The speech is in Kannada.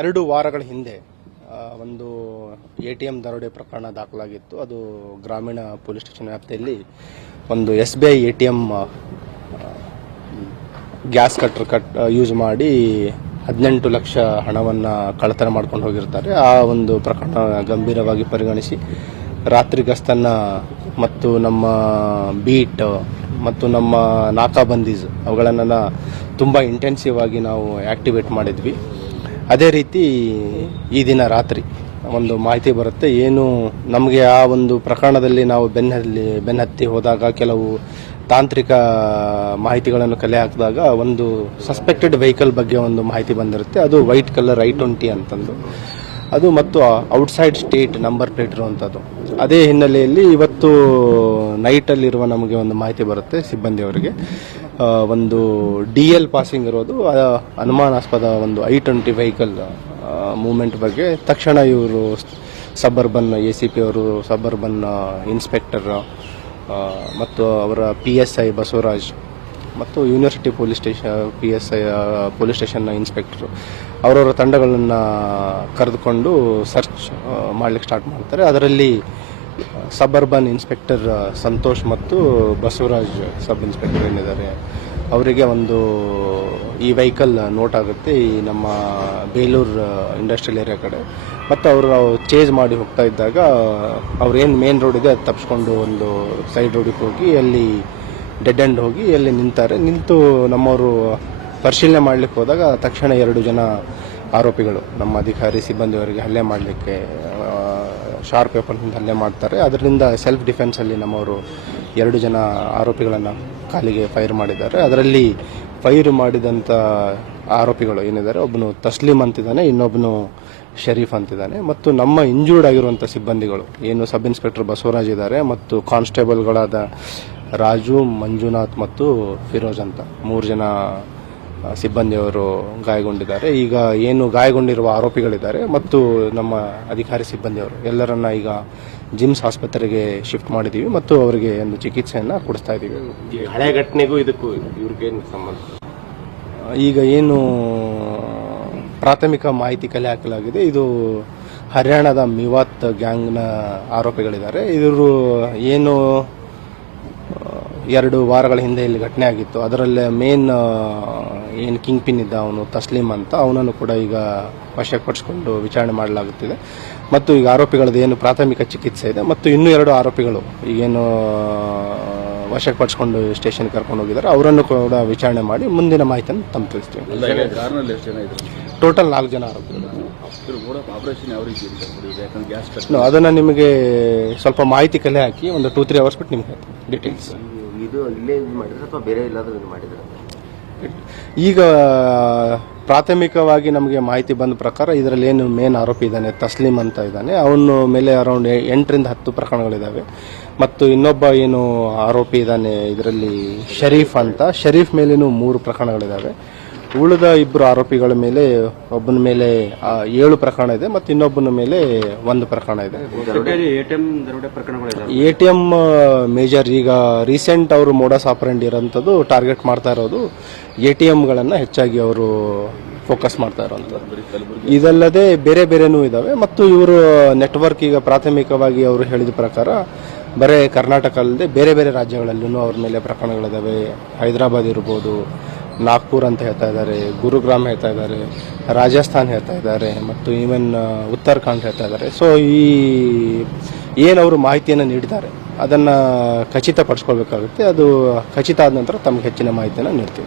2 ವಾರಗಳ ಹಿಂದೆ ಒಂದು ATM ದರೋಡೆ ಪ್ರಕರಣ ದಾಖಲಾಗಿತ್ತು. ಅದು ಗ್ರಾಮೀಣ ಪೊಲೀಸ್ ಸ್ಟೇಷನ್ ವ್ಯಾಪ್ತಿಯಲ್ಲಿ ಒಂದು SBI ATM gas cutter use ಮಾಡಿ 18 ಲಕ್ಷ ಹಣವನ್ನು ಕಳ್ಳತನ ಮಾಡ್ಕೊಂಡು ಹೋಗಿರ್ತಾರೆ. ಆ ಒಂದು ಪ್ರಕರಣ ಗಂಭೀರವಾಗಿ ಪರಿಗಣಿಸಿ ರಾತ್ರಿ ಗಸ್ತನ್ನು ಮತ್ತು ನಮ್ಮ ಬೀಟ್ ಮತ್ತು ನಮ್ಮ ನಾಕಾಬಂದೀಸ್ ಅವುಗಳನ್ನು ತುಂಬ ಇಂಟೆನ್ಸಿವ್ ಆಗಿ ನಾವು ಆ್ಯಕ್ಟಿವೇಟ್ ಮಾಡಿದ್ವಿ. ಅದೇ ರೀತಿ ಈ ದಿನ ರಾತ್ರಿ ಒಂದು ಮಾಹಿತಿ ಬರುತ್ತೆ. ಏನು ನಮಗೆ ಆ ಒಂದು ಪ್ರಕರಣದಲ್ಲಿ ನಾವು ಬೆನ್ನತ್ತಿ ಹೋದಾಗ ಕೆಲವು ತಾಂತ್ರಿಕ ಮಾಹಿತಿಗಳನ್ನು ಕಲೆ ಹಾಕಿದಾಗ ಒಂದು ಸಸ್ಪೆಕ್ಟೆಡ್ ವೆಹಿಕಲ್ ಬಗ್ಗೆ ಒಂದು ಮಾಹಿತಿ ಬಂದಿರುತ್ತೆ. ಅದು ವೈಟ್ ಕಲರ್ I-20 ಅಂತಂದು ಅದು ಮತ್ತು ಔಟ್ಸೈಡ್ ಸ್ಟೇಟ್ ನಂಬರ್ ಪ್ಲೇಟ್ ಇರುವಂಥದ್ದು. ಅದೇ ಹಿನ್ನೆಲೆಯಲ್ಲಿ ಇವತ್ತು ನೈಟಲ್ಲಿರುವ ನಮಗೆ ಒಂದು ಮಾಹಿತಿ ಬರುತ್ತೆ ಸಿಬ್ಬಂದಿಯವರಿಗೆ, ಒಂದು DL ಪಾಸಿಂಗ್ ಇರೋದು ಅನುಮಾನಾಸ್ಪದ ಒಂದು I-20 ವೆಹಿಕಲ್ ಮೂವ್ಮೆಂಟ್ ಬಗ್ಗೆ. ತಕ್ಷಣ ಇವರು ಸಬರ್ಬನ್ ACP ಅವರು, ಸಬರ್ಬನ್ ಇನ್ಸ್ಪೆಕ್ಟರ್ ಮತ್ತು ಅವರ PSI ಬಸವರಾಜ್ ಮತ್ತು university police station PSI police ಸ್ಟೇಷನ್ನ ಇನ್ಸ್ಪೆಕ್ಟರು ಅವರವರ ತಂಡಗಳನ್ನು ಕರೆದುಕೊಂಡು ಸರ್ಚ್ ಮಾಡಲಿಕ್ಕೆ ಸ್ಟಾರ್ಟ್ ಮಾಡ್ತಾರೆ. ಅದರಲ್ಲಿ ಸಬರ್ಬನ್ ಇನ್ಸ್ಪೆಕ್ಟರ್ ಸಂತೋಷ್ ಮತ್ತು ಬಸವರಾಜ್ ಸಬ್ ಇನ್ಸ್ಪೆಕ್ಟರ್ ಏನಿದ್ದಾರೆ ಅವರಿಗೆ ಒಂದು ಈ ವೆಹಿಕಲ್ ನೋಟ್ ಆಗುತ್ತೆ ಈ ನಮ್ಮ ಬೇಲೂರು ಇಂಡಸ್ಟ್ರಿಯಲ್ ಏರಿಯಾ ಕಡೆ. ಮತ್ತು ಅವರು ಚೇಂಜ್ ಮಾಡಿ ಹೋಗ್ತಾ ಇದ್ದಾಗ ಅವ್ರೇನು ಮೇನ್ ರೋಡ್ ಇದೆ ಅದು ತಪ್ಪಿಸ್ಕೊಂಡು ಒಂದು ಸೈಡ್ ರೋಡಿಗೆ ಹೋಗಿ ಅಲ್ಲಿ ಡೆಡ್ ಎಂಡ್ ಹೋಗಿ ಅಲ್ಲಿ ನಿಂತು ನಮ್ಮವರು ಪರಿಶೀಲನೆ ಮಾಡಲಿಕ್ಕೆ ಹೋದಾಗ ತಕ್ಷಣ 2 ಜನ ಆರೋಪಿಗಳು ನಮ್ಮ ಅಧಿಕಾರಿ ಸಿಬ್ಬಂದಿಯವರಿಗೆ ಹಲ್ಲೆ ಮಾಡಲಿಕ್ಕೆ ಶಾರ್ಪ್ ವೆಪನ್ನಿಂದ ಹಲ್ಲೆ ಮಾಡ್ತಾರೆ. ಅದರಿಂದ ಸೆಲ್ಫ್ ಡಿಫೆನ್ಸಲ್ಲಿ ನಮ್ಮವರು 2 ಜನ ಆರೋಪಿಗಳನ್ನು ಕಾಲಿಗೆ ಫೈರ್ ಮಾಡಿದ್ದಾರೆ. ಅದರಲ್ಲಿ ಫೈರ್ ಮಾಡಿದಂಥ ಆರೋಪಿಗಳು ಏನಿದ್ದಾರೆ, ಒಬ್ಬನು ತಸ್ಲೀಮ್ ಅಂತಿದ್ದಾನೆ, ಇನ್ನೊಬ್ಬನು ಶರೀಫ್ ಅಂತಿದ್ದಾನೆ. ಮತ್ತು ನಮ್ಮ ಇಂಜೂರ್ಡ್ ಆಗಿರುವಂಥ ಸಿಬ್ಬಂದಿಗಳು ಏನು ಸಬ್ ಇನ್ಸ್ಪೆಕ್ಟರ್ ಬಸವರಾಜ್ ಇದ್ದಾರೆ ಮತ್ತು ಕಾನ್ಸ್ಟೇಬಲ್ಗಳಾದ ರಾಜು, ಮಂಜುನಾಥ್ ಮತ್ತು ಫಿರೋಜ್ ಅಂತ 3 ಜನ ಸಿಬ್ಬಂದಿಯವರು ಗಾಯಗೊಂಡಿದ್ದಾರೆ. ಈಗ ಏನು ಗಾಯಗೊಂಡಿರುವ ಆರೋಪಿಗಳಿದ್ದಾರೆ ಮತ್ತು ನಮ್ಮ ಅಧಿಕಾರಿ ಸಿಬ್ಬಂದಿಯವರು ಎಲ್ಲರನ್ನ ಈಗ ಜಿಮ್ಸ್ ಆಸ್ಪತ್ರೆಗೆ ಶಿಫ್ಟ್ ಮಾಡಿದ್ದೀವಿ ಮತ್ತು ಅವರಿಗೆ ಒಂದು ಚಿಕಿತ್ಸೆಯನ್ನು ಕೊಡಿಸ್ತಾ ಇದ್ದೀವಿ. ಹಳೆ ಘಟನೆಗೂ ಇದಕ್ಕೂ ಇವ್ರಿಗೇನು ಸಂಬಂಧ? ಈಗ ಏನು ಪ್ರಾಥಮಿಕ ಮಾಹಿತಿ ಕಲೆ ಹಾಕಲಾಗಿದೆ, ಇದು ಹರಿಯಾಣದ ಮಿವಾತ್ ಗ್ಯಾಂಗ್ನ ಆರೋಪಿಗಳಿದ್ದಾರೆ. ಇವರು ಏನು 2 ವಾರಗಳ ಹಿಂದೆ ಇಲ್ಲಿ ಘಟನೆ ಆಗಿತ್ತು, ಅದರಲ್ಲೇ ಮೇನ್ ಏನು ಕಿಂಗ್ ಪಿನ್ ಇದ್ದ ಅವನು ತಸ್ಲೀಮ್ ಅಂತ, ಅವನನ್ನು ಕೂಡ ಈಗ ವಶಪಡಿಸಿಕೊಂಡು ವಿಚಾರಣೆ ಮಾಡಲಾಗುತ್ತಿದೆ. ಮತ್ತು ಈಗ ಆರೋಪಿಗಳದ್ದು ಏನು ಪ್ರಾಥಮಿಕ ಚಿಕಿತ್ಸೆ ಇದೆ ಮತ್ತು ಇನ್ನೂ 2 ಆರೋಪಿಗಳು ಈಗೇನು ವಶಪಡಿಸಿಕೊಂಡು ಸ್ಟೇಷನ್ ಕರ್ಕೊಂಡು ಹೋಗಿದ್ದಾರೆ, ಅವರನ್ನು ಕೂಡ ವಿಚಾರಣೆ ಮಾಡಿ ಮುಂದಿನ ಮಾಹಿತಿಯನ್ನು ತಮ್ಮ ತಿಳಿಸ್ತೀವಿ. ಟೋಟಲ್ 4 ಜನ ಆರೋಪಿಗಳು. ಅದನ್ನು ನಿಮಗೆ ಸ್ವಲ್ಪ ಮಾಹಿತಿ ಕಲೆ ಹಾಕಿ ಒಂದು 2-3 ಅವರ್ಸ್ ಬಿಟ್ಟು ನಿಮಗೆ ಡೀಟೇಲ್ಸ್. ಈಗ ಪ್ರಾಥಮಿಕವಾಗಿ ನಮಗೆ ಮಾಹಿತಿ ಬಂದ ಪ್ರಕಾರ ಇದರಲ್ಲಿ ಏನು ಮೇನ್ ಆರೋಪಿ ಇದ್ದಾನೆ ತಸ್ಲೀಮ್ ಅಂತ ಇದ್ದಾನೆ, ಅವನ ಮೇಲೆ ಅರೌಂಡ್ 8ರಿಂದ 10 ಪ್ರಕರಣಗಳಿದ್ದಾವೆ. ಮತ್ತು ಇನ್ನೊಬ್ಬ ಏನು ಆರೋಪಿ ಇದ್ದಾನೆ ಇದರಲ್ಲಿ ಶರೀಫ್ ಅಂತ, ಶರೀಫ್ ಮೇಲೇನು 3 ಪ್ರಕರಣಗಳಿದ್ದಾವೆ. ಉಳಿದ 2 ಆರೋಪಿಗಳ ಮೇಲೆ ಒಬ್ಬನ ಮೇಲೆ 7 ಪ್ರಕರಣ ಇದೆ ಮತ್ತು ಇನ್ನೊಬ್ಬನ ಮೇಲೆ 1 ಪ್ರಕರಣ ಇದೆ. ATM ಮೇಜರ್ ಈಗ ರೀಸೆಂಟ್ ಅವರು ಮೋಡಸ್ ಆಪರೆಂಡಿ ಇರೋಂಥದ್ದು ಟಾರ್ಗೆಟ್ ಮಾಡ್ತಾ ಇರೋದು ATMಗಳನ್ನು ಹೆಚ್ಚಾಗಿ ಅವರು ಫೋಕಸ್ ಮಾಡ್ತಾ ಇರೋಂಥದ್ದು. ಇದಲ್ಲದೆ ಬೇರೆ ಬೇರೆನೂ ಇದ್ದಾವೆ. ಮತ್ತು ಇವರು ನೆಟ್ವರ್ಕ್ ಈಗ ಪ್ರಾಥಮಿಕವಾಗಿ ಅವರು ಹೇಳಿದ ಪ್ರಕಾರ ಬರೀ ಕರ್ನಾಟಕ ಅಲ್ಲದೆ ಬೇರೆ ಬೇರೆ ರಾಜ್ಯಗಳಲ್ಲೂ ಅವ್ರ ಮೇಲೆ ಪ್ರಕರಣಗಳಿದ್ದಾವೆ. ಹೈದರಾಬಾದ್ ಇರ್ಬೋದು, ನಾಗ್ಪುರ್ ಅಂತ ಹೇಳ್ತಾ ಇದ್ದಾರೆ, ಗುರುಗ್ರಾಮ್ ಹೇಳ್ತಾ ಇದ್ದಾರೆ, ರಾಜಸ್ಥಾನ್ ಹೇಳ್ತಾ ಇದ್ದಾರೆ ಮತ್ತು ಈವನ್ ಉತ್ತರಾಖಂಡ್ ಹೇಳ್ತಾ ಇದ್ದಾರೆ. ಸೊ ಈ ಏನವರು ಮಾಹಿತಿಯನ್ನು ನೀಡಿದ್ದಾರೆ ಅದನ್ನು ಖಚಿತಪಡಿಸ್ಕೊಳ್ಬೇಕಾಗುತ್ತೆ. ಅದು ಖಚಿತ ಆದ ನಂತರ ತಮಗೆ ಹೆಚ್ಚಿನ ಮಾಹಿತಿಯನ್ನು ನೀಡ್ತೀವಿ.